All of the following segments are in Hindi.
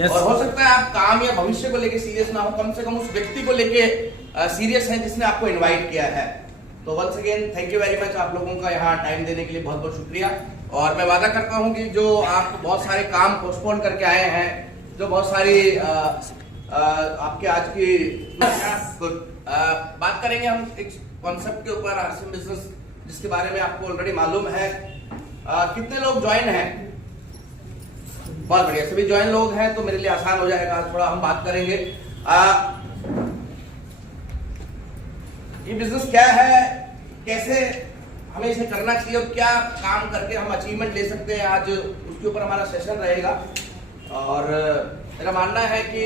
yes. और हो सकता है आप काम या भविष्य को लेके सीरियस ना हो, कम से कम उस व्यक्ति को लेके सीरियस है जिसने आपको इनवाइट किया है। तो once again thank you very much, आप लोगों का यहाँ टाइम देने के लिए बहुत बहुत शुक्रिया। और मैं वादा करता हूँ कि जो आप बहुत सारे काम पोस्टपोन करके आए हैं, जो बहुत सारी आपके आज की बात करेंगे हम एक कॉन्सेप्ट के ऊपर, आरसीएम बिजनेस, जिसके बारे में आपको ऑलरेडी मालूम है। कितने लोग ज्वाइन हैं? बहुत बढ़िया, सभी ज्वाइन लोग हैं तो मेरे लिए आसान हो जाएगा। आज थोड़ा हम बात करेंगे ये बिजनेस क्या है, कैसे हमें इसे करना चाहिए और क्या काम करके हम अचीवमेंट ले सकते हैं। आज उसके ऊपर हमारा सेशन रहेगा। और मेरा मानना है कि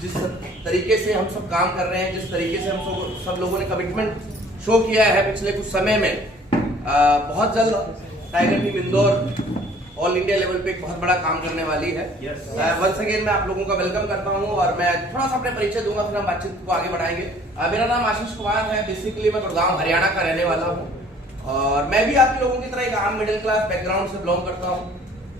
जिस तरीके से हम सब काम कर रहे हैं, जिस तरीके से हम सब लोगों ने कमिटमेंट शो किया है पिछले कुछ समय में, बहुत जल्द tiger team Indore all India level पे एक बहुत बड़ा काम करने वाली है। वंस अगेन मैं आप लोगों का वेलकम करता हूं और मैं थोड़ा सा अपने परिचय दूंगा, फिर हम बातचीत को आगे बढ़ाएंगे। मेरा नाम आशीष कुमार है। बेसिकली मैं गुड़गांव हरियाणा का रहने वाला हूं और मैं भी आप लोगों की तरह एक आम मिडिल क्लास बैकग्राउंड से बिलोंग करता हूं।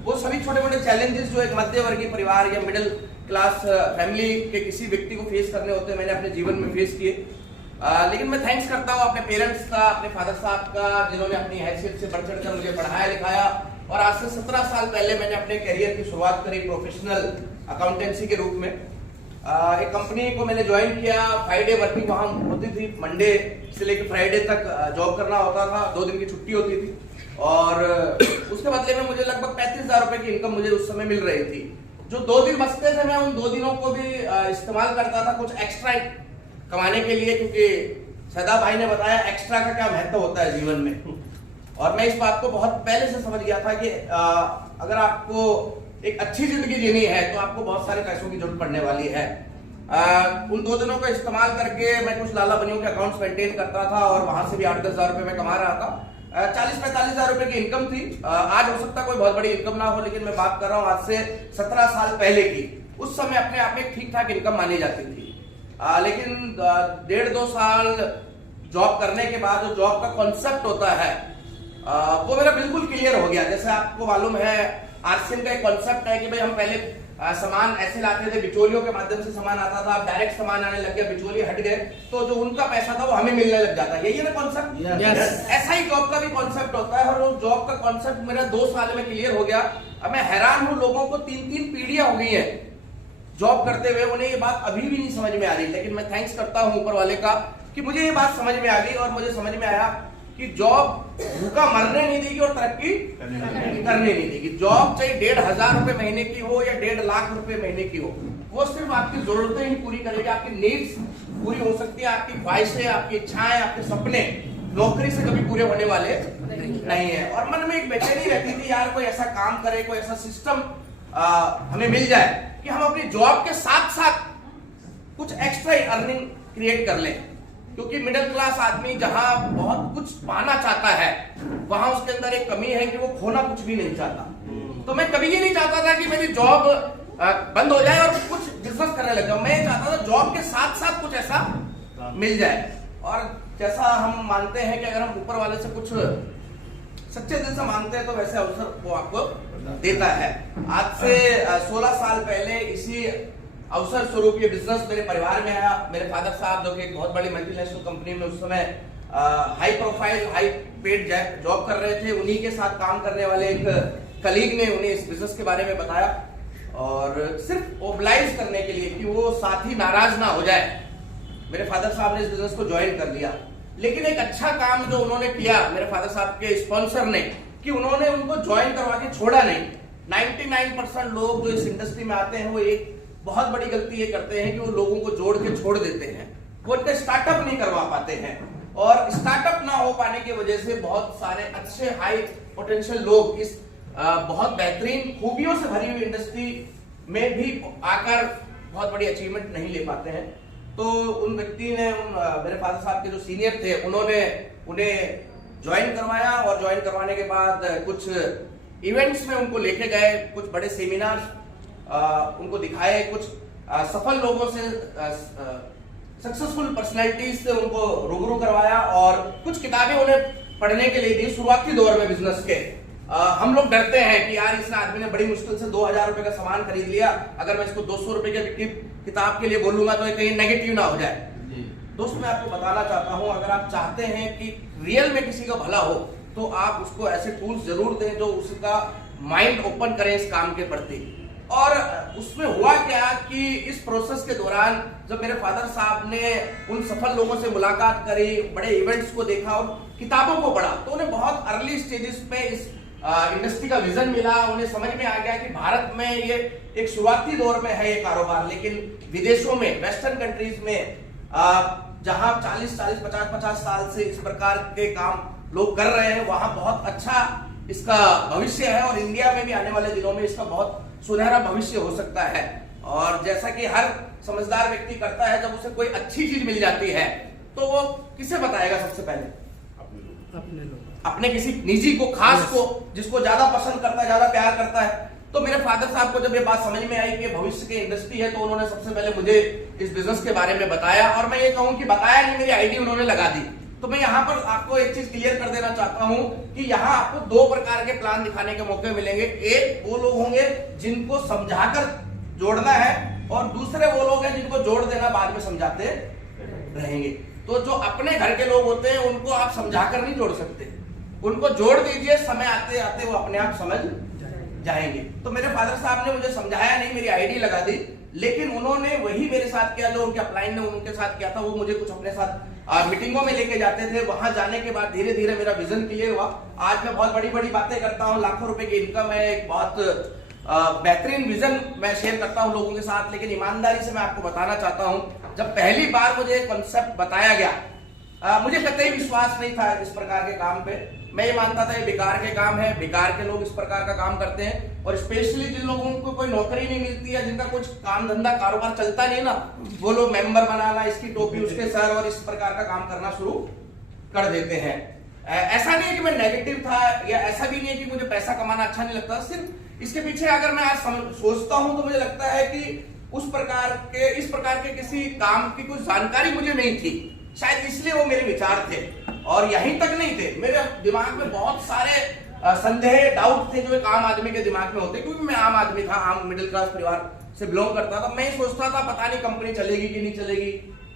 वो सभी छोटे मोटे चैलेंजेस जो एक मध्य वर्गीय परिवार या मिडिल क्लास फैमिली के किसी व्यक्ति को फेस करने होते हैं, मैंने अपने जीवन में फेस किए। लेकिन मैं थैंक्स करता हूँ अपने पेरेंट्स का, अपने फादर साहब का, जिन्होंने अपनी हैसियत से बढ़ चढ़कर मुझे पढ़ाया लिखाया। और आज से 17 साल पहले मैंने अपने करियर की शुरुआत करी प्रोफेशनल अकाउंटेंसी के रूप में। एक कंपनी को मैंने ज्वाइन किया, 5 डे वर्किंग वहां होती थी, मंडे से लेकर फ्राइडे तक जॉब करना होता था, 2 दिन की छुट्टी होती थी। और उसके बदले में मुझे लगभग 35,000 रुपए की इनकम मुझे उस समय मिल रही थी। जो 2 दिन बचते थे, मैं उन 2 दिनों को भी इस्तेमाल करता था कुछ एक्स्ट्रा कमाने के लिए, क्योंकि सदा भाई ने बताया एक्स्ट्रा का क्या महत्व होता है जीवन में। और मैं इस बात को बहुत पहले से समझ गया था कि अगर आपको एक अच्छी जिंदगी जीनी है तो आपको बहुत सारे पैसों की जरूरत पड़ने वाली है। उन 2 दिनों का इस्तेमाल करके मैं कुछ लाला बनियों के अकाउंट्स मेंटेन करता था और वहां से भी 8-10 हजार रुपए मैं कमा रहा था। 40-45 हजार रुपए की इनकम थी। आज हो सकता कोई बहुत बड़ी इनकम ना हो, लेकिन मैं बात कर रहा हूँ आज से 17 साल पहले की। उस समय अपने आप में ठीक ठाक इनकम मानी जाती थी। लेकिन 1.5-2 साल जॉब करने के बाद जो जॉब का कॉन्सेप्ट होता है वो मेरा बिल्कुल क्लियर हो गया। जैसे आपको मालूम है, आरसीएम का एक कॉन्सेप्ट है कि भाई हम पहले सामान ऐसे लाते थे, बिचौलियों के माध्यम से सामान आता था, अब डायरेक्ट सामान आने लग गया, बिचौलिए हट गए तो जो उनका पैसा था वो हमें मिलने लग जाता है। यही है ना कॉन्सेप्ट? ऐसा ही जॉब का भी कॉन्सेप्ट होता है और वो जॉब का कॉन्सेप्ट मेरा 2 साल में क्लियर हो गया। अब मैं हैरान हूं, लोगों को 3-3 पीढ़ियां हो गई है जॉब करते हुए, उन्हें ये बात अभी भी नहीं समझ में आ रही। लेकिन मैं थैंक्स करता हूं ऊपर वाले का कि मुझे ये बात समझ में आ गई और मुझे समझ में आया कि जॉब भूखा मरने नहीं देगी और तरक्की करने नहीं देगी। जॉब चाहे 1,500 रुपए महीने की हो या 1.5 लाख रुपए महीने की हो, वो सिर्फ आपकी जरूरतें ही पूरी करेगी। आपकी नीड्स पूरी हो सकती है, आपकी ख्वाहिशें, आपकी इच्छाएं, आपके सपने नौकरी से कभी पूरे होने वाले नहीं है। और मन में एक बेचैनी रहती थी, यार कोई ऐसा काम करे, कोई ऐसा सिस्टम हमें मिल जाए कि हम अपनी जॉब के साथ साथ कुछ एक्स्ट्रा अर्निंग क्रिएट कर लें। क्योंकि मिडिल क्लास आदमी जहां बहुत कुछ पाना चाहता है, वहां उसके अंदर एक कमी है कि वो खोना कुछ भी नहीं चाहता। तो मैं कभी ये नहीं चाहता था कि मेरी जॉब बंद हो जाए और कुछ बिजनेस करने लग जाऊं। मैं चाहता था जॉब के साथ साथ कुछ ऐसा मिल जाए। और जैसा हम मानते हैं कि अगर हम ऊपर वाले से कुछ सच्चे दिल से मांगते हैं तो वैसे अवसर वो आपको देता है। आज से 16 साल पहले इसी अवसर स्वरूप ये बिजनेस मेरे परिवार में आया। मेरे फादर साहब जो कि एक बहुत बड़ी मल्टीनेशनल कंपनी में उस समय high profile high paid job कर रहे थे, उन्हीं के साथ काम करने वाले एक कलीग ने उन्हें इस बिजनेस के बारे में बताया और सिर्फ ओबलाइज करने के लिए कि वो साथी नाराज ना हो जाए, मेरे फादर साहब ने इस बिजनेस को ज्वाइन कर लिया। लेकिन एक अच्छा काम जो उन्होंने किया मेरे फादर साहब के स्पॉन्सर ने, कि उन्होंने उनको ज्वाइन करवा के छोड़ा नहीं। 99% लोग जो इस इंडस्ट्री में आते हैं वो एक बहुत बड़ी गलती ये करते हैं कि वो लोगों को जोड़ के छोड़ देते हैं, वो इनका स्टार्टअप नहीं करवा पाते हैं। और स्टार्टअप ना हो पाने की वजह से बहुत सारे अच्छे हाई पोटेंशियल लोग इस बहुत बेहतरीन खूबियों से भरी हुई इंडस्ट्री में भी आकर बहुत बड़ी अचीवमेंट नहीं ले पाते हैं। तो उन व्यक्ति ने मेरे फादर साहब के जो सीनियर थे उन्होंने उन्हें ज्वाइन करवाया और ज्वाइन करवाने के बाद कुछ इवेंट्स में उनको लेके गए, कुछ बड़े सेमिनार उनको दिखाए, कुछ सफल लोगों से सक्सेसफुल पर्सनैलिटीज से उनको रूबरू करवाया और कुछ किताबें उन्हें पढ़ने के लिए दी शुरुआती दौर में बिजनेस के। हम लोग डरते हैं कि यार इस आदमी ने बड़ी मुश्किल से 2000 रुपए का सामान खरीद लिया, अगर मैं इसको 200 रुपए के किताब के लिए बोलूंगा तो कहीं नेगेटिव ना हो जाए। दोस्त मैं आपको बताना चाहता हूं, अगर आप चाहते हैं कि रियल में किसी का भला हो तो आप उसको ऐसे टूल्स जरूर दें जो उसका माइंड ओपन करें इस काम के प्रति। और उसमें हुआ क्या कि इस प्रोसेस के दौरान जब मेरे फादर साहब ने उन सफल लोगों से मुलाकात करी, बड़े इवेंट्स को देखा और किताबों को पढ़ा, तो उन्हें बहुत अर्ली स्टेजेस पे इस इंडस्ट्री का विजन मिला। उन्हें समझ में आ गया कि भारत में ये एक शुरुआती दौर में है ये कारोबार, लेकिन विदेशों में, वेस्टर्न कंट्रीज में जहां 40-50 साल से इस प्रकार के काम लोग कर रहे हैं, वहां बहुत अच्छा इसका भविष्य है और इंडिया में भी आने वाले दिनों में इसका बहुत सुनहरा भविष्य हो सकता है। और जैसा कि हर समझदार व्यक्ति करता है, जब उसे कोई अच्छी चीज मिल जाती है तो वो किसे बताएगा? सबसे पहले अपने लोग, अपने किसी निजी को, खास को, जिसको ज्यादा पसंद करता है, ज्यादा प्यार करता है। तो मेरे फादर साहब को जब ये बात समझ में आई कि भविष्य की इंडस्ट्री है, तो उन्होंने सबसे पहले मुझे इस बिजनेस के बारे में बताया। और मैं ये कहूं कि बताया नहीं, मेरी आईडी उन्होंने लगा दी। तो मैं यहाँ पर आपको एक चीज क्लियर कर देना चाहता हूं कि यहाँ आपको दो प्रकार के प्लान दिखाने के मौके मिलेंगे। एक वो लोग होंगे जिनको समझाकर जोड़ना है, और दूसरे वो लोग हैं जिनको जोड़ देना बाद में समझाते रहेंगे। तो जो अपने घर के लोग होते हैं उनको आप समझाकर नहीं जोड़ सकते, उनको जोड़ दीजिए, समय आते आते वो अपने आप समझ जाएंगे। तो मेरे फादर साहब ने मुझे समझाया नहीं, मेरी आईडी लगा दी, लेकिन उन्होंने वही मेरे साथ किया जो उनके अपलाइन ने उनके साथ किया था। वो मुझे कुछ अपने साथ मीटिंगों में लेके जाते थे। वहां जाने के बाद धीरे धीरे मेरा विजन क्लियर हुआ। आज मैं बहुत बड़ी बड़ी बातें करता हूँ, लाखों रुपए की इनकम है, एक बहुत बेहतरीन विजन मैं शेयर करता हूँ लोगों के साथ। लेकिन ईमानदारी से मैं आपको बताना चाहता हूँ, जब पहली बार मुझे कॉन्सेप्ट बताया गया, मुझे कतई विश्वास नहीं था इस प्रकार के काम पे। मैं ये मानता था ये बेकार के काम है, बेकार के लोग इस प्रकार का काम करते हैं। और स्पेशली जिन लोगों को कोई नौकरी नहीं मिलती है, जिनका कुछ काम धंधा कारोबार चलता नहीं ना, वो लोग मेंबर बनाना, इसकी टोपी उसके सर, और इस प्रकार का काम करना शुरू कर देते हैं। ऐसा नहीं है कि मैं नेगेटिव था, या ऐसा भी नहीं है कि मुझे पैसा कमाना अच्छा नहीं लगता। सिर्फ इसके पीछे अगर मैं आज सोचता हूं तो मुझे लगता है कि इस प्रकार के किसी काम की कुछ जानकारी मुझे नहीं थी, शायद इसलिए वो मेरे विचार थे। और यहीं तक नहीं थे, मेरे दिमाग में बहुत सारे संदेह, डाउट थे जो एक आम आदमी के दिमाग में होते, क्योंकि मैं आम आदमी था, आम मिडिल क्लास परिवार से बिलोंग करता था। मैं सोचता था पता नहीं कंपनी चलेगी कि नहीं चलेगी,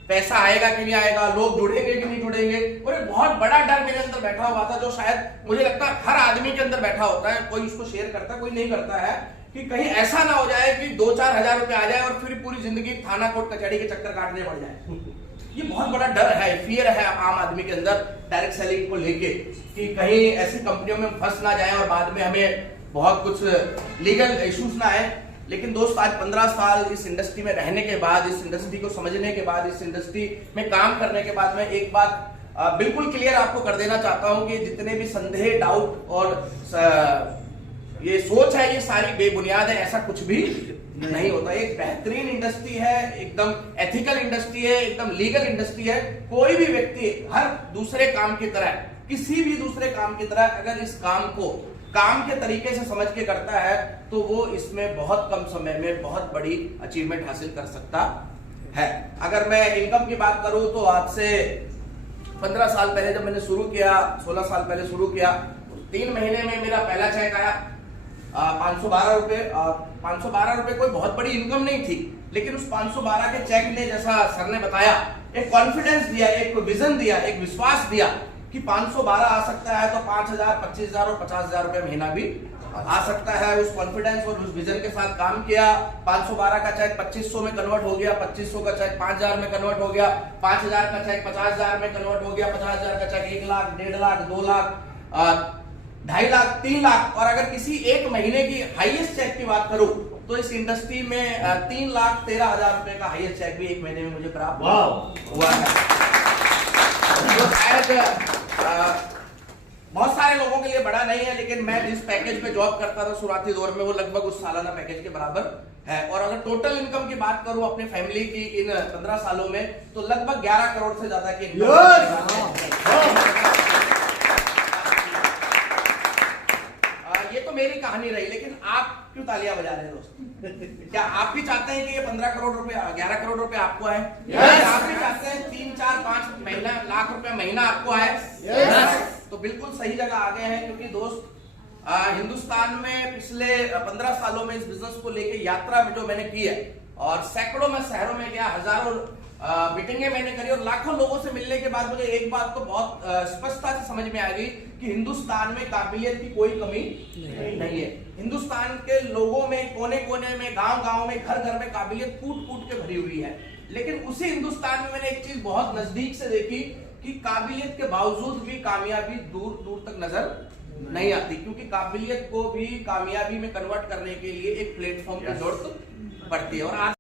पैसा आएगा कि नहीं आएगा, लोग जुड़ेंगे कि नहीं जुड़ेंगे। और एक बहुत बड़ा डर मेरे अंदर बैठा हुआ था, जो शायद मुझे लगता है हर आदमी के अंदर बैठा होता है। कोई उसको शेयर करता है, कोई नहीं करता है, कि कहीं ऐसा ना हो जाए कि 2-4 हजार रुपए आ जाए और फिर पूरी जिंदगी थाना कोर्ट कचहरी के चक्कर काटने पड़ जाए। ये बहुत बड़ा डर है, फियर है आम आदमी के अंदर डायरेक्ट सेलिंग को लेके, कि कहीं ऐसी कंपनियों में फंस ना जाए और बाद में हमें बहुत कुछ लीगल इश्यूज ना आए। लेकिन दोस्त, आज 15 साल इस इंडस्ट्री में रहने के बाद, इस इंडस्ट्री को समझने के बाद, इस इंडस्ट्री में काम करने के बाद, मैं एक बात बिल्कुल क्लियर आपको कर देना चाहता हूं कि जितने भी संदेह, डाउट और ये सोच है, ये सारी बेबुनियाद है। ऐसा कुछ भी नहीं होता। एक बेहतरीन इंडस्ट्री है, एकदम एथिकल इंडस्ट्री है, एकदम लीगल इंडस्ट्री है। कोई भी व्यक्ति हर दूसरे काम की तरह, किसी भी दूसरे काम की तरह अगर इस काम को काम के तरीके से समझ के करता है तो वो इसमें बहुत कम समय में बहुत बड़ी अचीवमेंट हासिल कर सकता है। अगर मैं इनकम की बात करूं तो आज से 15 साल पहले जब मैंने शुरू किया, 16 साल पहले शुरू किया, 3 महीने में मेरा पहला चेक आया 512 रुपए। और 512 रुपए कोई बहुत बड़ी इनकम नहीं थी, लेकिन उस 512 के चेक ने, जैसा सर ने बताया, एक कॉन्फिडेंस दिया, एक विजन दिया, एक विश्वास दिया कि 512 आ सकता है तो 5,000, 25,000 और 50,000 रुपए महीना भी आ सकता है। उस कॉन्फिडेंस और उस विजन के साथ काम किया। 512 का चेक 2500 में कन्वर्ट हो गया, 2500 का चेक 5,000 में कन्वर्ट हो गया, 5,000 का चेक 50,000 में कन्वर्ट हो गया, 50,000 का चेक 1 लाख, 1.5 लाख, 2 लाख, 2.5 लाख, 3 लाख। और अगर किसी एक महीने की हाईएस्ट चेक की बात करूं तो इस इंडस्ट्री में 3,13,000 रुपए का हाईएस्ट चेक भी एक महीने में मुझे प्राप्त हुआ है। तो शायद बहुत सारे लोगों के लिए बड़ा नहीं है, लेकिन मैं जिस पैकेज पे जॉब करता था शुरुआती दौर में, वो लगभग उस सालाना पैकेज के बराबर है। और अगर टोटल इनकम की बात करूं अपने फैमिली की इन 15 सालों में, तो लगभग 11 करोड़ से ज्यादा की ये तो मेरी कहानी रही। लेकिन आप क्यों तालियां बजा रहे हैं दोस्त? क्या आप भी चाहते हैं कि ये 15 करोड़ रुपए, 11 करोड़ रुपए आपको आए? आप भी चाहते हैं 3, 4, 5 लाख रुपए महीना आपको आए? तो बिल्कुल सही जगह आ गए हैं, क्योंकि दोस्त हिंदुस्तान में पिछले 15 सालों में इस बिजनेस को लेके यात्रा में जो मैंने की है, और सैकड़ों में शहरों में गया, हजारों मीटिंगें मैंने करी, और लाखों लोगों से मिलने के बाद मुझे एक बात तो बहुत स्पष्टता से समझ में आ गई कि हिंदुस्तान में काबिलियत की कोई कमी नहीं है। हिंदुस्तान के लोगों में कोने कोने में, गांव गांव में, घर घर में काबिलियत कूट कूट के भरी हुई है। लेकिन उसी हिंदुस्तान में मैंने एक चीज बहुत नजदीक से देखी कि काबिलियत के बावजूद भी कामयाबी दूर दूर तक नजर नहीं आती, क्योंकि काबिलियत को भी कामयाबी में कन्वर्ट करने के लिए एक प्लेटफॉर्म की जरूरत पड़ती है। और आज